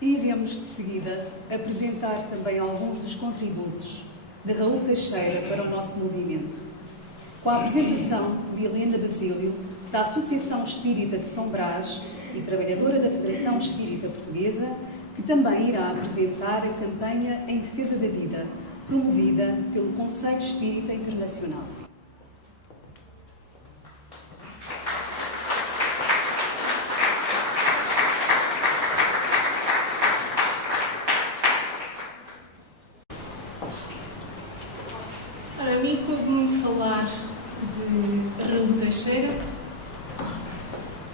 Iremos de seguida apresentar também alguns dos contributos de Raul Teixeira para o nosso movimento. Com a apresentação de Helena Basílio, da Associação Espírita de São Brás e trabalhadora da Federação Espírita Portuguesa, que também irá apresentar a campanha em defesa da vida, promovida pelo Conselho Espírita Internacional. Ora, a mim coube-me falar de Raul Teixeira,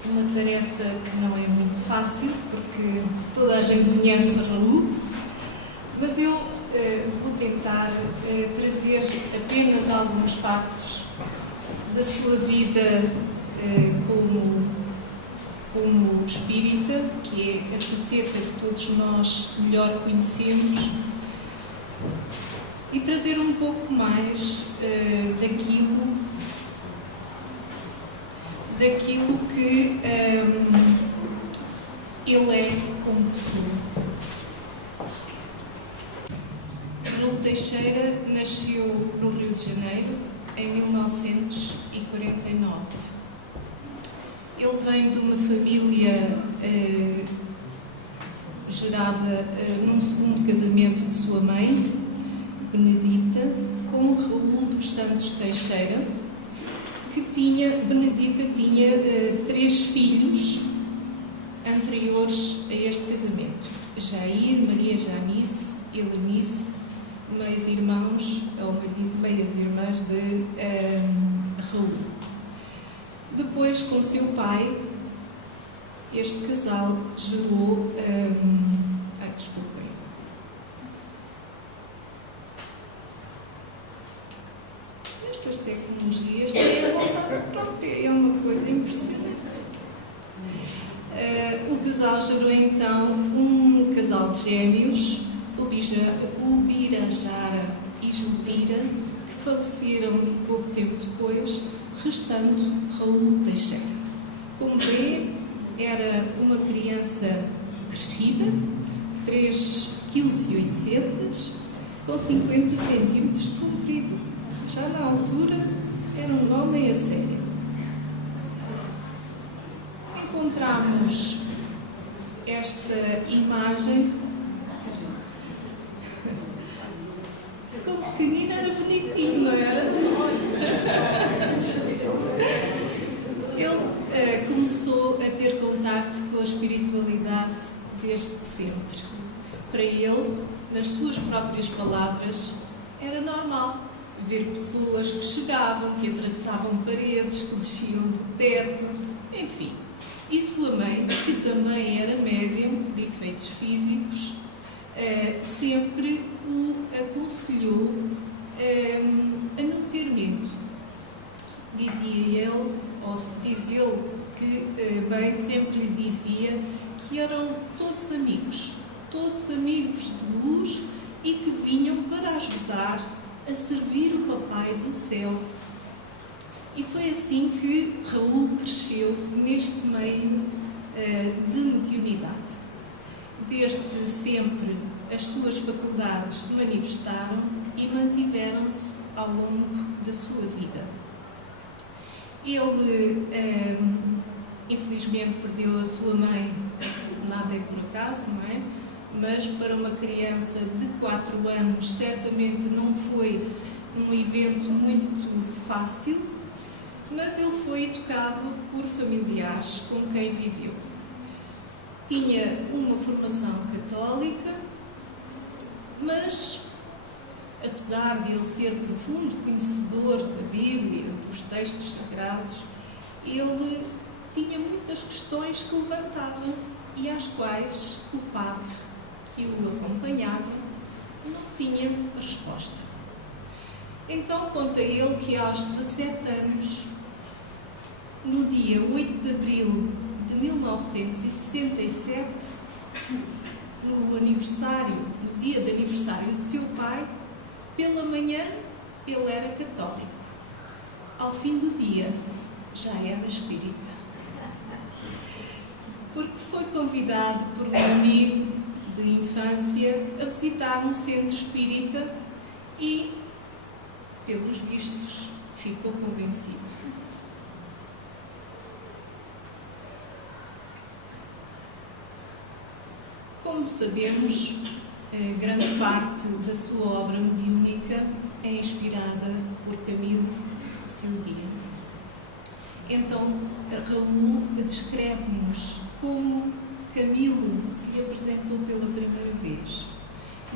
uma tarefa que não é muito fácil, porque toda a gente conhece Raul, mas eu vou tentar trazer apenas alguns factos da sua vida como espírita, que é a faceta que todos nós melhor conhecemos, e trazer um pouco mais daquilo que ele é como pessoa. Raul Teixeira nasceu no Rio de Janeiro em 1949. Ele vem de uma família gerada num segundo casamento de sua mãe, Benedita, com Raul dos Santos Teixeira, Benedita tinha 3 filhos anteriores a este casamento: Jair, Maria Janice, Helenice, meias-irmãs de Raul. Depois, com seu pai, este casal gerou... desculpem. Estas tecnologias têm a vontade própria, é uma coisa impressionante. O casal gerou então um casal de gêmeos, o Birajara e Jupira, que faleceram pouco tempo depois, restando Raul Teixeira. Como vê, era uma criança crescida, 3,8 kg, com 50 cm de comprido. Já na altura era um homem a sério. Encontramos esta imagem. Como pequenino era bonitinho, não era? Ele começou a ter contacto com a espiritualidade desde sempre. Para ele, nas suas próprias palavras, era normal ver pessoas que chegavam, que atravessavam paredes, que desciam do teto, enfim. E sua mãe, que também era médium de efeitos físicos, sempre o aconselhou a não ter medo. Dizia ele, ou diz ele, que bem sempre lhe dizia que eram todos amigos de luz e que vinham para ajudar a servir o Papai do Céu. E foi assim que Raul cresceu neste meio de mediunidade. Desde sempre as suas faculdades se manifestaram e mantiveram-se ao longo da sua vida. Ele, infelizmente, perdeu a sua mãe, nada é por acaso, não é? Mas para uma criança de 4 anos certamente não foi um evento muito fácil, mas ele foi educado por familiares com quem viveu. Tinha uma formação católica, mas apesar de ele ser profundo conhecedor da Bíblia, dos textos sagrados, ele tinha muitas questões que levantava e às quais o padre que o acompanhava não tinha resposta. Então conta ele que aos 17 anos, no dia 8 de abril de 1967, no dia de aniversário do seu pai, pela manhã ele era católico. Ao fim do dia já era espírita. Porque foi convidado por um amigo de infância a visitar um centro espírita e, pelos vistos, ficou convencido. Como sabemos, grande parte da sua obra mediúnica é inspirada por Camilo, seu guia. Então, Raul descreve-nos como Camilo se lhe apresentou pela primeira vez.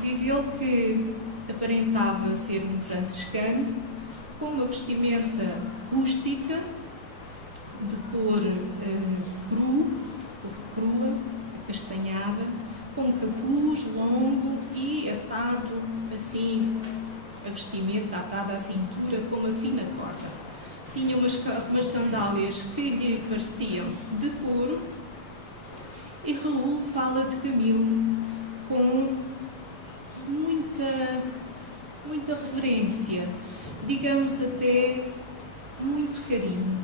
Diz ele que aparentava ser um franciscano, com uma vestimenta rústica, de cor crua, castanhada, com um capuz longo e atado assim, a vestimenta atada à cintura com uma fina corda. Tinha umas sandálias que lhe pareciam de couro, e Raul fala de Camilo com muita reverência, digamos até muito carinho.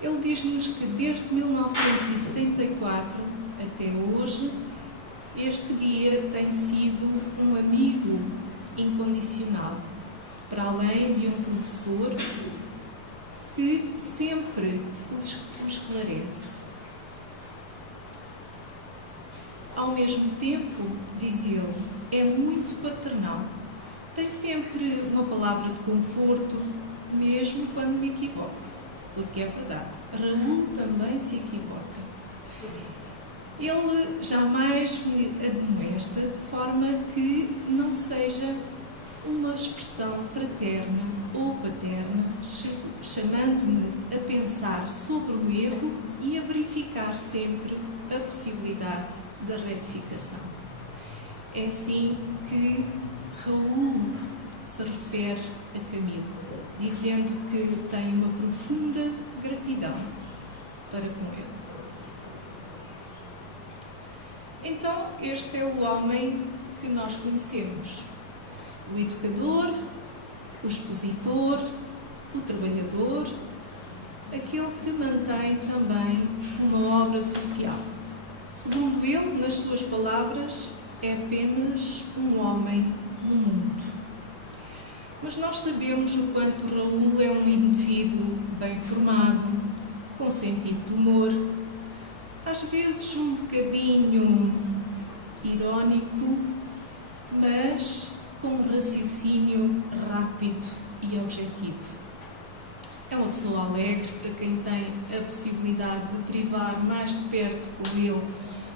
Ele diz-nos que desde 1964 até hoje, este guia tem sido um amigo incondicional, para além de um professor que sempre os esclarece. Ao mesmo tempo, diz ele, é muito paternal. Tem sempre uma palavra de conforto, mesmo quando me equivoco. Porque é verdade, Raul também se equivoca. Ele jamais me admoesta de forma que não seja uma expressão fraterna ou paterna, chamando-me a pensar sobre o erro e a verificar sempre a possibilidade da retificação. É assim que Raul se refere a Camilo, dizendo que tem uma profunda gratidão para com ele. Então, este é o homem que nós conhecemos: o educador, o expositor, o trabalhador, aquele que mantém também uma obra social. Segundo ele, nas suas palavras, é apenas um homem no mundo. Mas nós sabemos o quanto Raul é um indivíduo bem formado, com sentido de humor, às vezes um bocadinho irónico, mas com um raciocínio rápido e objetivo. É uma pessoa alegre para quem tem a possibilidade de privar mais de perto com ele.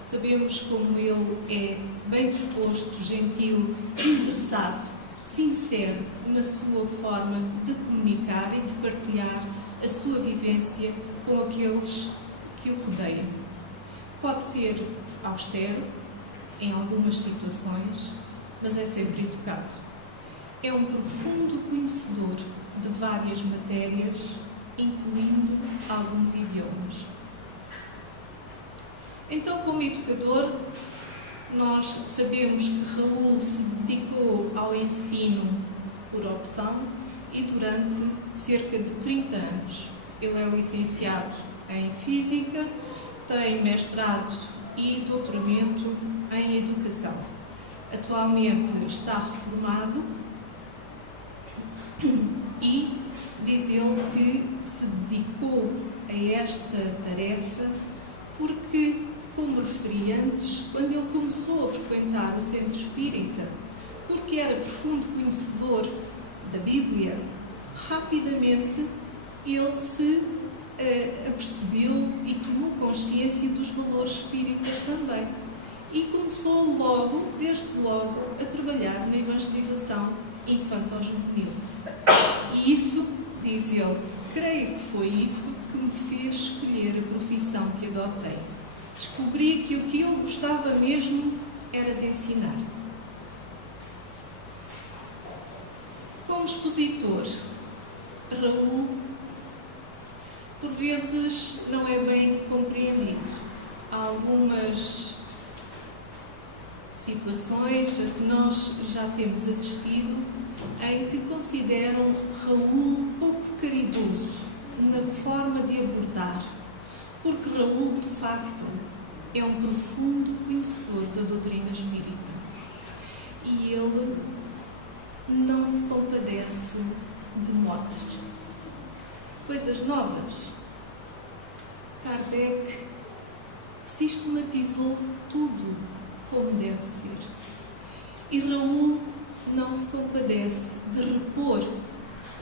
Sabemos como ele é bem disposto, gentil, interessado, sincero na sua forma de comunicar e de partilhar a sua vivência com aqueles que o rodeiam. Pode ser austero em algumas situações, mas é sempre educado. É um profundo conhecedor de várias matérias, incluindo alguns idiomas. Então, como educador, nós sabemos que Raul se dedicou ao ensino por opção e durante cerca de 30 anos. Ele é licenciado em Física, tem mestrado e doutoramento em Educação. Atualmente está reformado e diz ele que se dedicou a esta tarefa porque, como referi antes, quando ele começou a frequentar o centro espírita, porque era profundo conhecedor da Bíblia, rapidamente ele se apercebeu e tomou consciência dos valores espíritas também. E começou logo, desde logo, a trabalhar na evangelização infanto-juvenil. E isso, diz ele, creio que foi isso que me fez escolher a profissão que adotei. Descobri que o que eu gostava mesmo era de ensinar. Como expositor, Raul, por vezes, não é bem compreendido. Há algumas situações a que nós já temos assistido em que consideram Raul pouco caridoso na forma de abordar, porque Raul, de facto, é um profundo conhecedor da doutrina espírita. coisas novas. Kardec sistematizou tudo como deve ser. E Raul não se compadece de repor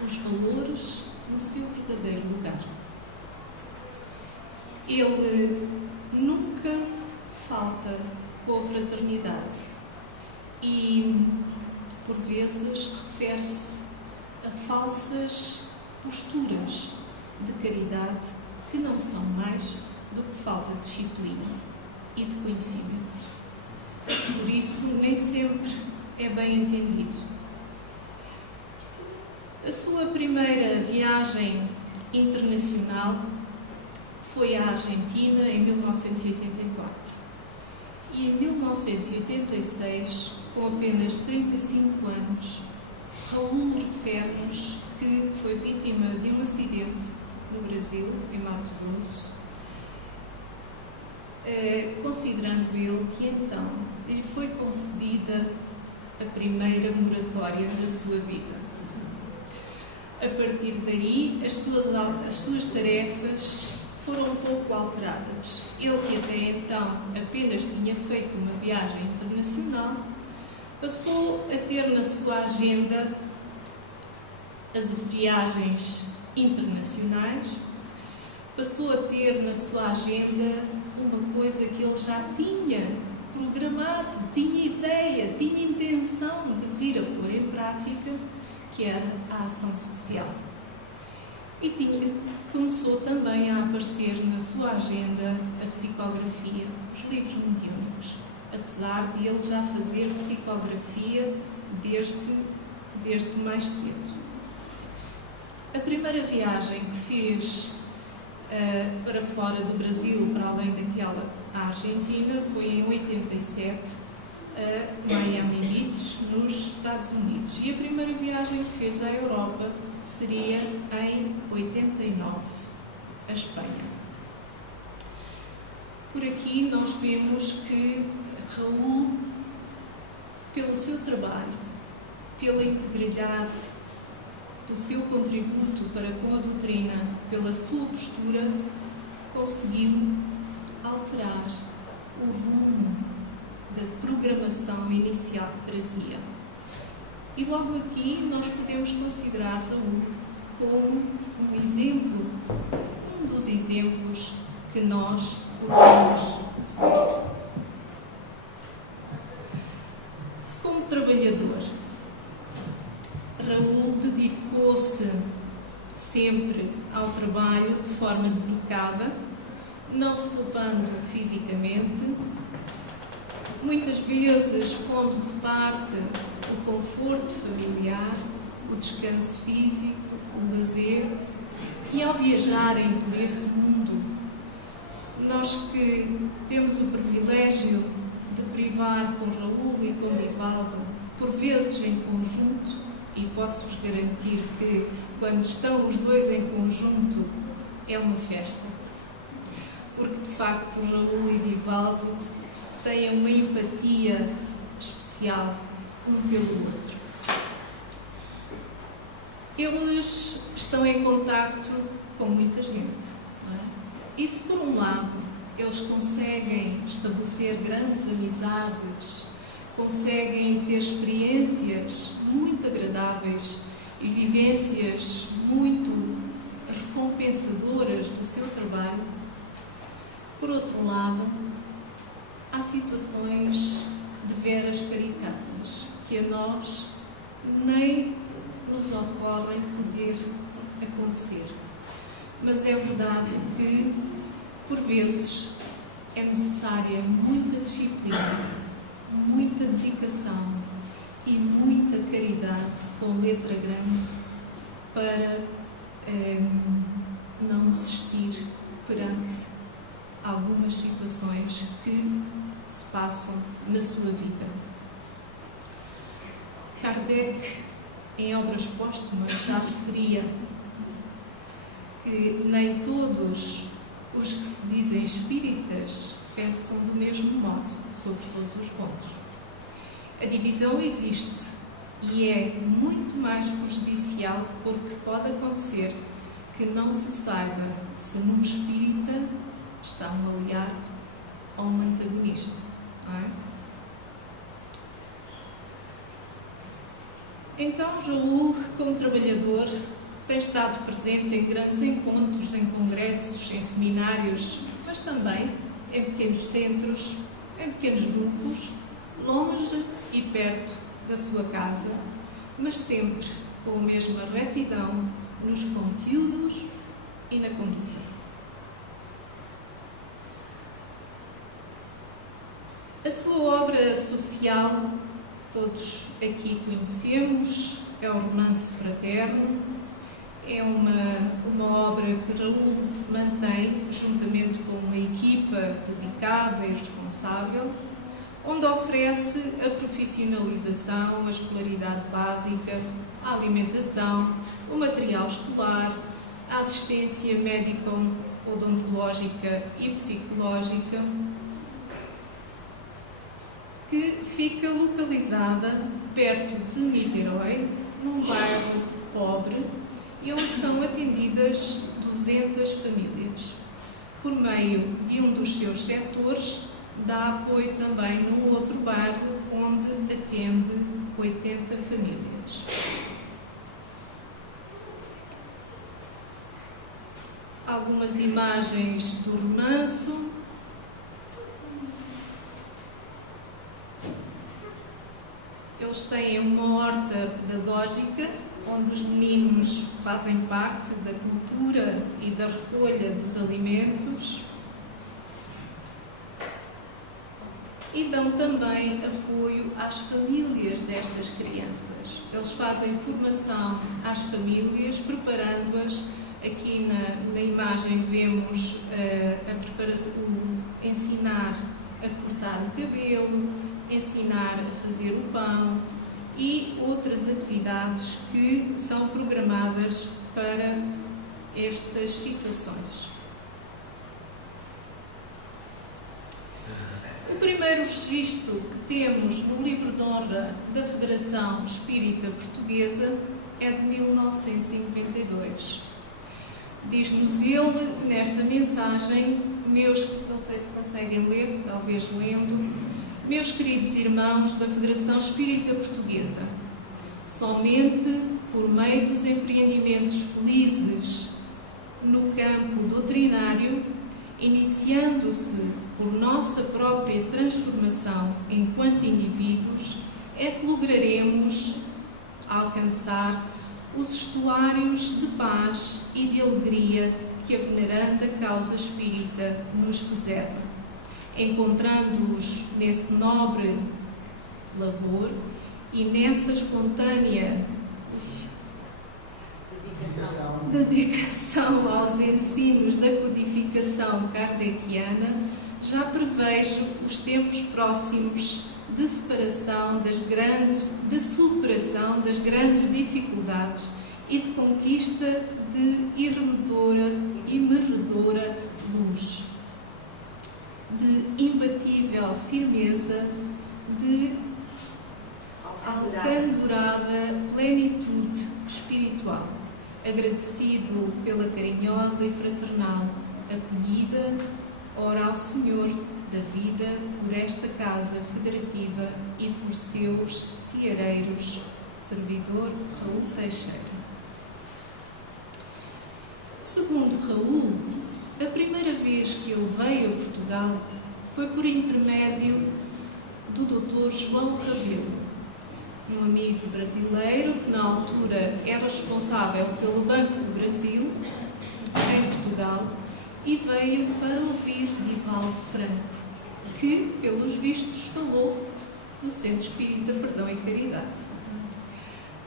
os valores no seu verdadeiro lugar. Ele nunca falta com a fraternidade e, por vezes, refere-se a falsas posturas de caridade que não são mais do que falta de disciplina e de conhecimento. Por isso, nem sempre é bem entendido. A sua primeira viagem internacional foi à Argentina em 1984 e em 1986, com apenas 35 anos, Raul refere-nos que foi vítima de um acidente no Brasil, em Mato Grosso, considerando ele que então lhe foi concedida a primeira moratória da sua vida. A partir daí, as suas tarefas foram um pouco alteradas. Ele, que até então apenas tinha feito uma viagem internacional, passou a ter na sua agenda as viagens internacionais, passou a ter na sua agenda uma coisa que ele já tinha programado, tinha ideia, tinha intenção de vir a pôr em prática, que era a ação social. E começou também a aparecer na sua agenda a psicografia, os livros mediúnicos, apesar de ele já fazer psicografia desde mais cedo. A primeira viagem que fez para fora do Brasil, para além daquela à Argentina, foi em 87, a Miami Beach, nos Estados Unidos. E a primeira viagem que fez à Europa seria em 89, a Espanha. Por aqui nós vemos que Raul, pelo seu trabalho, pela integridade do seu contributo para com a doutrina, pela sua postura, conseguiu alterar o rumo da programação inicial que trazia. E logo aqui nós podemos considerar Raul como um exemplo, um dos exemplos que nós podemos seguir. Como trabalhador, Raul dedicou-se sempre ao trabalho de forma dedicada, não se poupando fisicamente, muitas vezes pondo de parte o conforto familiar, o descanso físico, o lazer, e ao viajarem por esse mundo, nós que temos o privilégio de privar com Raul e com Divaldo, por vezes em conjunto, e posso-vos garantir que quando estão os dois em conjunto é uma festa, porque de facto Raul e Divaldo têm uma empatia especial um pelo outro. Eles estão em contacto com muita gente, não é? E se por um lado eles conseguem estabelecer grandes amizades, conseguem ter experiências muito agradáveis e vivências muito recompensadoras do seu trabalho, por outro lado, há situações de veras caricatas que a nós nem nos ocorrem poder acontecer. Mas é verdade que, por vezes, é necessária muita disciplina, muita dedicação e muita caridade com letra grande para não desistir perante algumas situações que se passam na sua vida. Kardec, em obras póstumas, já referia que nem todos os que se dizem espíritas pensam do mesmo modo sobre todos os pontos. A divisão existe e é muito mais prejudicial, porque pode acontecer que não se saiba se num espírita está um aliado ou um antagonista, não é? Então, Raul, como trabalhador, tem estado presente em grandes encontros, em congressos, em seminários, mas também em pequenos centros, em pequenos grupos, longe e perto da sua casa, mas sempre com a mesma retidão nos conteúdos e na conduta. A sua obra social, todos aqui conhecemos, é o Romance Fraterno. É uma obra que Raul mantém juntamente com uma equipa dedicada e responsável, onde oferece a profissionalização, a escolaridade básica, a alimentação, o material escolar, a assistência médico-odontológica e psicológica, que fica localizada perto de Niterói, num bairro pobre, e onde são atendidas 200 famílias. Por meio de um dos seus setores, dá apoio também num outro bairro, onde atende 80 famílias. Algumas imagens do romanço. Eles têm uma horta pedagógica, onde os meninos fazem parte da cultura e da recolha dos alimentos e dão também apoio às famílias destas crianças. Eles fazem formação às famílias, preparando-as. Aqui na imagem vemos a preparação, ensinar a cortar o cabelo, ensinar a fazer o pão e outras atividades que são programadas para estas situações. O primeiro registro que temos no livro de honra da Federação Espírita Portuguesa é de 1992. Diz-nos ele, nesta mensagem, não sei se conseguem ler, talvez lendo, meus queridos irmãos da Federação Espírita Portuguesa, somente por meio dos empreendimentos felizes no campo doutrinário, iniciando-se por nossa própria transformação enquanto indivíduos, é que lograremos alcançar os estuários de paz e de alegria que a veneranda causa espírita nos reserva, encontrando-os nesse nobre labor e nessa espontânea dedicação aos ensinos da codificação kardeciana, já prevejo os tempos próximos de superação das grandes dificuldades e de conquista de irremedora e merecedora luz, de imbatível firmeza, de alcandorada plenitude espiritual, agradecido pela carinhosa e fraternal acolhida, ora ao Senhor da vida por esta casa federativa e por seus seareiros, servidor Raul Teixeira. Segundo Raul, a primeira vez que ele veio a Portugal foi por intermédio do Dr. João Rabelo, um amigo brasileiro que na altura era responsável pelo Banco do Brasil, em Portugal, e veio para ouvir Divaldo Franco, que, pelos vistos, falou no Centro Espírita Perdão e Caridade.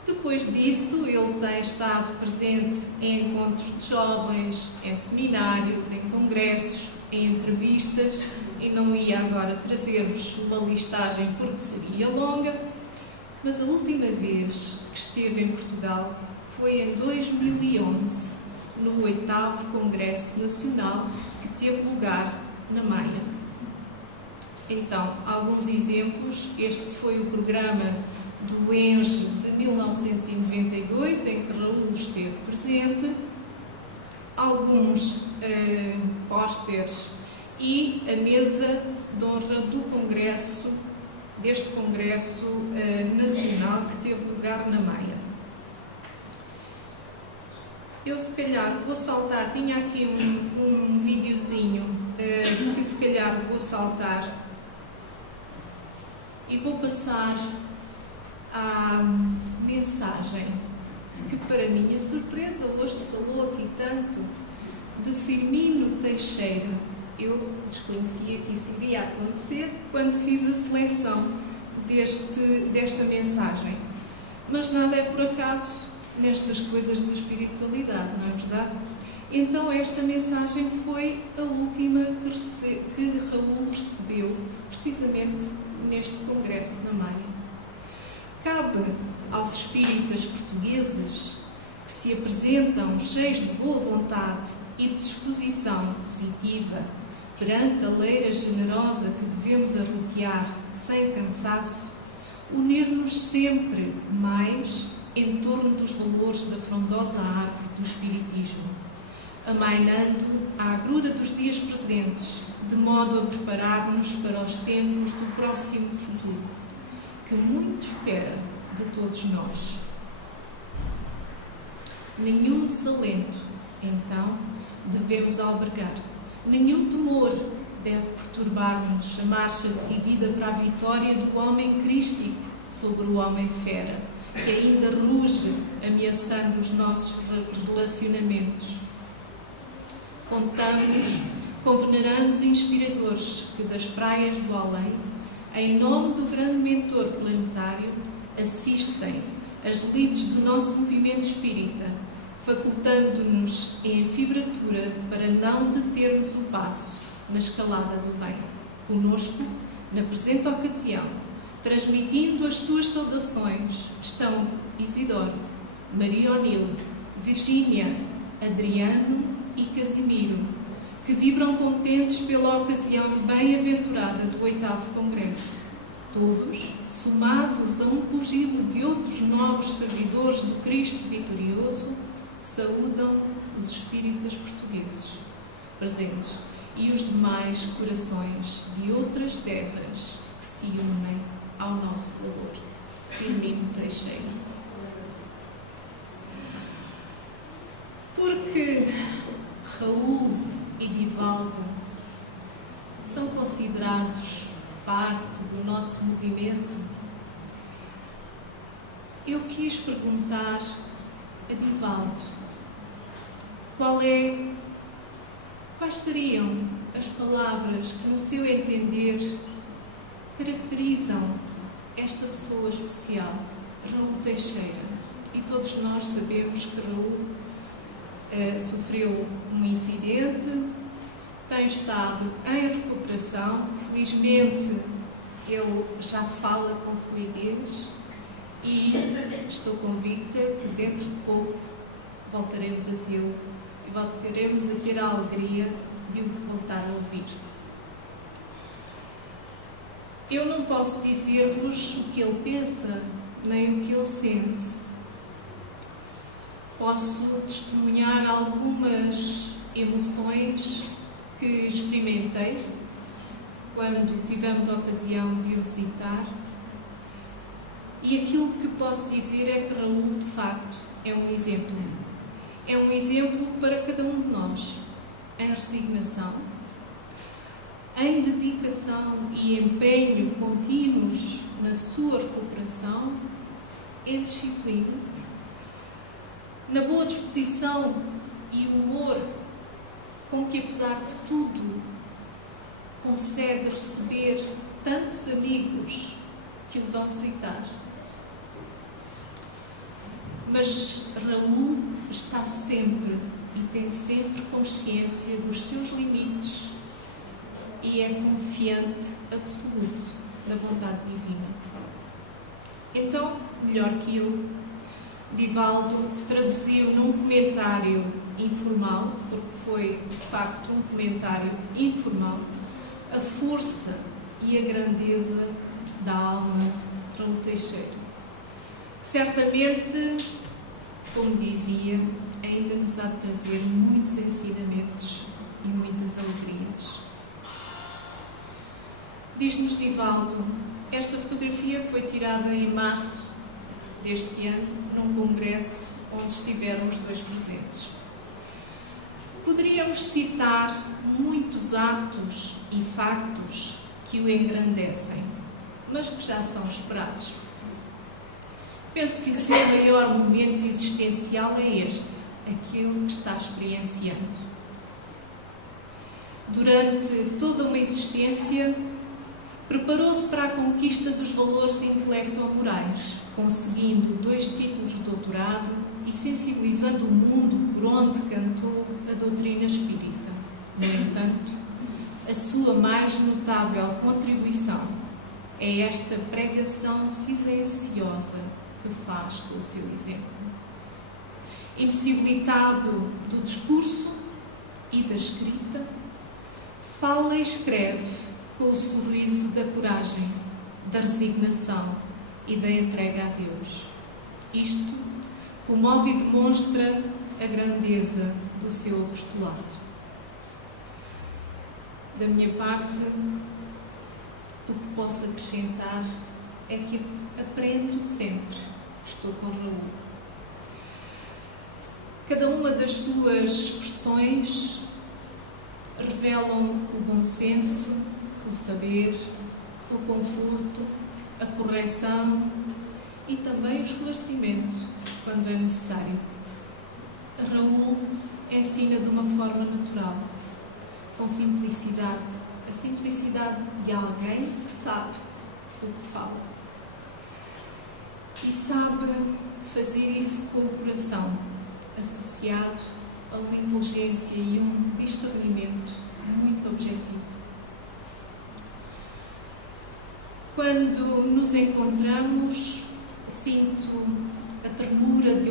Depois disso, ele tem estado presente em encontros de jovens, em seminários, em congressos, em entrevistas, e não ia agora trazer-vos uma listagem porque seria longa, mas a última vez que esteve em Portugal foi em 2011, no 8º Congresso Nacional, que teve lugar na Maia. Então, alguns exemplos. Este foi o programa do ENGE de 1992, em que Raul esteve presente. alguns pósteres e a mesa de honra do Congresso, deste Congresso Nacional que teve lugar na Maia. Eu se calhar vou saltar, tinha aqui um videozinho que se calhar vou saltar e vou passar à mensagem que, para minha surpresa, hoje se falou aqui tanto de Firmino Teixeira. Eu desconhecia que isso iria acontecer quando fiz a seleção desta mensagem. Mas nada é por acaso nestas coisas da espiritualidade, não é verdade? Então esta mensagem foi a última que Raul recebeu, precisamente neste congresso na Maia. Cabe aos espíritas portugueses que se apresentam cheios de boa vontade e de disposição positiva perante a leira generosa que devemos arrotear sem cansaço, unir-nos sempre mais em torno dos valores da frondosa árvore do Espiritismo, amainando a agrura dos dias presentes, de modo a preparar-nos para os tempos do próximo futuro, que muito espera de todos nós. Nenhum desalento, então, devemos albergar. Nenhum temor deve perturbar-nos a marcha decidida para a vitória do homem crístico sobre o homem fera, que ainda ruge ameaçando os nossos relacionamentos. Contamos com venerandos inspiradores que das praias do além, em nome do grande mentor planetário, assistem às lides do nosso movimento espírita, facultando-nos em fibratura para não determos o passo na escalada do bem. Conosco, na presente ocasião, transmitindo as suas saudações, estão Isidoro, Maria O'Neill, Virgínia, Adriano e Casimiro, que vibram contentes pela ocasião bem-aventurada do 8º Congresso. Todos, somados a um pugilo de outros nobres servidores do Cristo vitorioso, saúdam os espíritas portugueses presentes e os demais corações de outras terras que se unem ao nosso valor. Firmino Teixeira. Porque Raul e Divaldo são considerados parte do nosso movimento, eu quis perguntar a Divaldo quais seriam as palavras que, no seu entender, caracterizam esta pessoa especial, Raul Teixeira. E todos nós sabemos que Raul sofreu um incidente, tem estado em recuperação, felizmente ele já fala com fluidez e estou convicta que dentro de pouco voltaremos a tê-lo e voltaremos a ter a alegria de o voltar a ouvir. Eu não posso dizer-vos o que ele pensa, nem o que ele sente. Posso testemunhar algumas emoções que experimentei quando tivemos a ocasião de o visitar, e aquilo que posso dizer é que Raul, de facto, é um exemplo. É um exemplo para cada um de nós, em resignação, em dedicação e empenho contínuos na sua recuperação, em disciplina, na boa disposição e humor com que, apesar de tudo, consegue receber tantos amigos que o vão visitar. Mas Raul está sempre e tem sempre consciência dos seus limites e é confiante absoluto da vontade divina. Então, melhor que eu, Divaldo traduziu num comentário informal, porque foi de facto um comentário informal, a força e a grandeza da alma de Raul Teixeira, que certamente, como dizia, em ainda nos há de trazer muitos ensinamentos e muitas alegrias. Diz-nos Divaldo, esta fotografia foi tirada em março deste ano, num congresso onde estiveram os dois presentes. Poderíamos citar muitos atos e factos que o engrandecem, mas que já são esperados. Penso que o seu maior momento existencial é este, aquilo que está experienciando. Durante toda uma existência, preparou-se para a conquista dos valores intelecto-morais, conseguindo 2 títulos de doutorado e sensibilizando o mundo por onde cantou a doutrina espírita. No entanto, a sua mais notável contribuição é esta pregação silenciosa que faz com o seu exemplo. Impossibilitado do discurso e da escrita, fala e escreve com o sorriso da coragem, da resignação e da entrega a Deus. Isto comove e demonstra a grandeza do seu apostolado. Da minha parte, o que posso acrescentar é que aprendo sempre que estou com Raul. Cada uma das suas expressões revelam o bom senso, o saber, o conforto, a correção e também o esclarecimento, quando é necessário. Raul ensina de uma forma natural, com simplicidade, a simplicidade de alguém que sabe do que fala. E sabe fazer isso com o coração, associado a uma inteligência e um discernimento muito objetivo. Quando nos encontramos, sinto a ternura de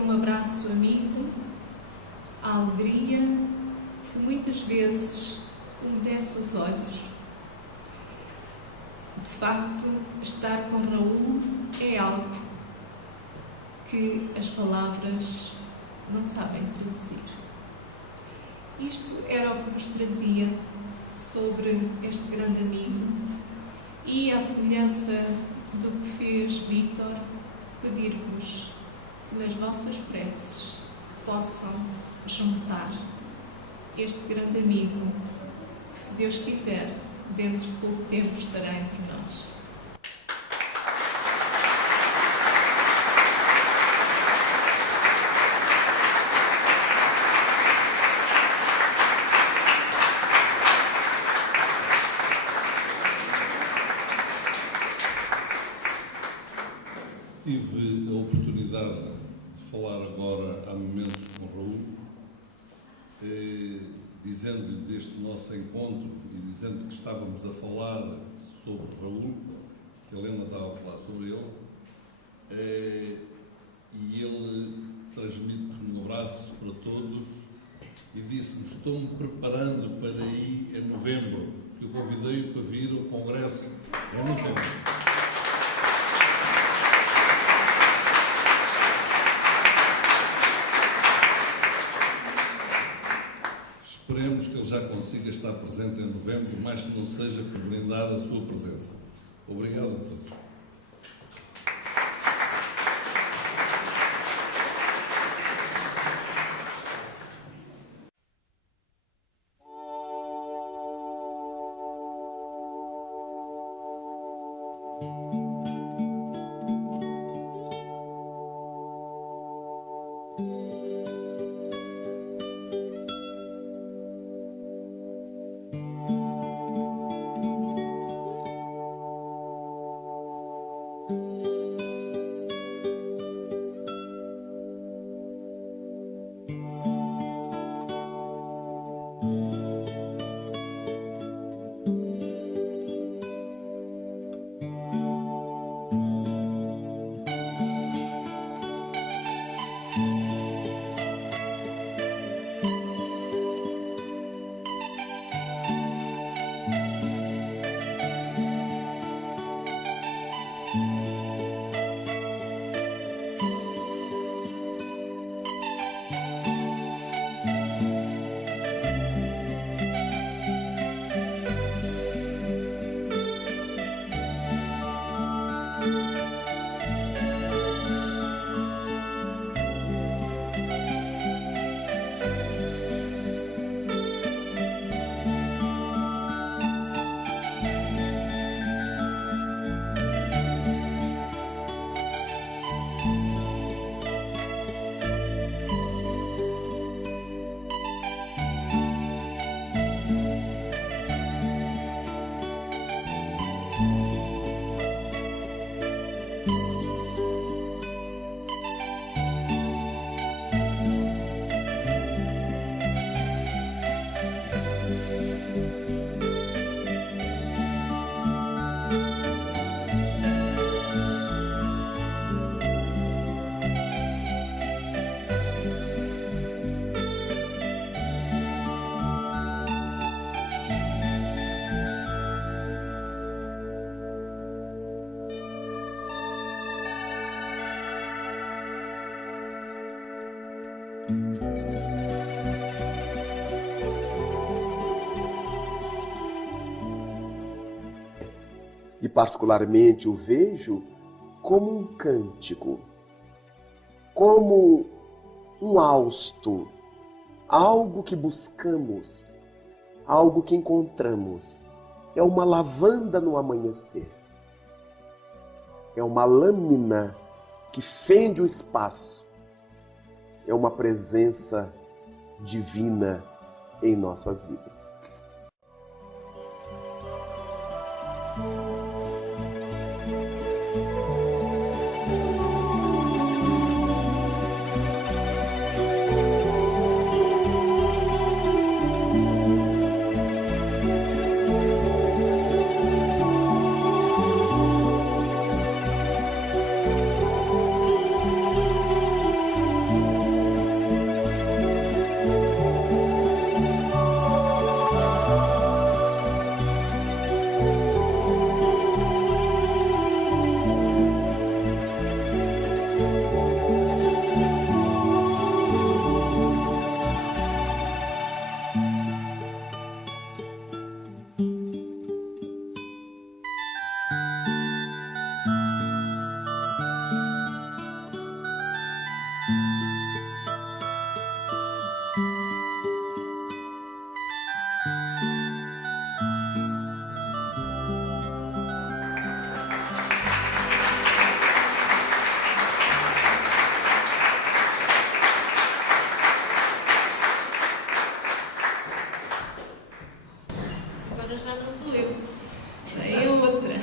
um abraço amigo, a alegria que muitas vezes umedece os olhos. De facto, estar com Raul é algo que as palavras não sabem traduzir. Isto era o que vos trazia sobre este grande amigo e, à semelhança do que fez Vítor, pedir-vos que nas vossas preces possam juntar este grande amigo que, se Deus quiser, dentro de pouco tempo estará entre nós. Tive a oportunidade de falar agora há momentos com Raul, dizendo-lhe deste nosso encontro e dizendo que estávamos a falar sobre Raul, que a Helena estava a falar sobre ele, e ele transmite um abraço para todos e disse-me: estou-me preparando para ir em novembro, que eu convidei-o para vir ao congresso em novembro. Esperemos que ele já consiga estar presente em novembro, mais que não seja por brindar a sua presença. Obrigado a todos. E particularmente o vejo como um cântico, como um hausto, algo que buscamos, algo que encontramos. É uma lavanda no amanhecer, é uma lâmina que fende o espaço, é uma presença divina em nossas vidas. Agora já não sou eu, já é outra.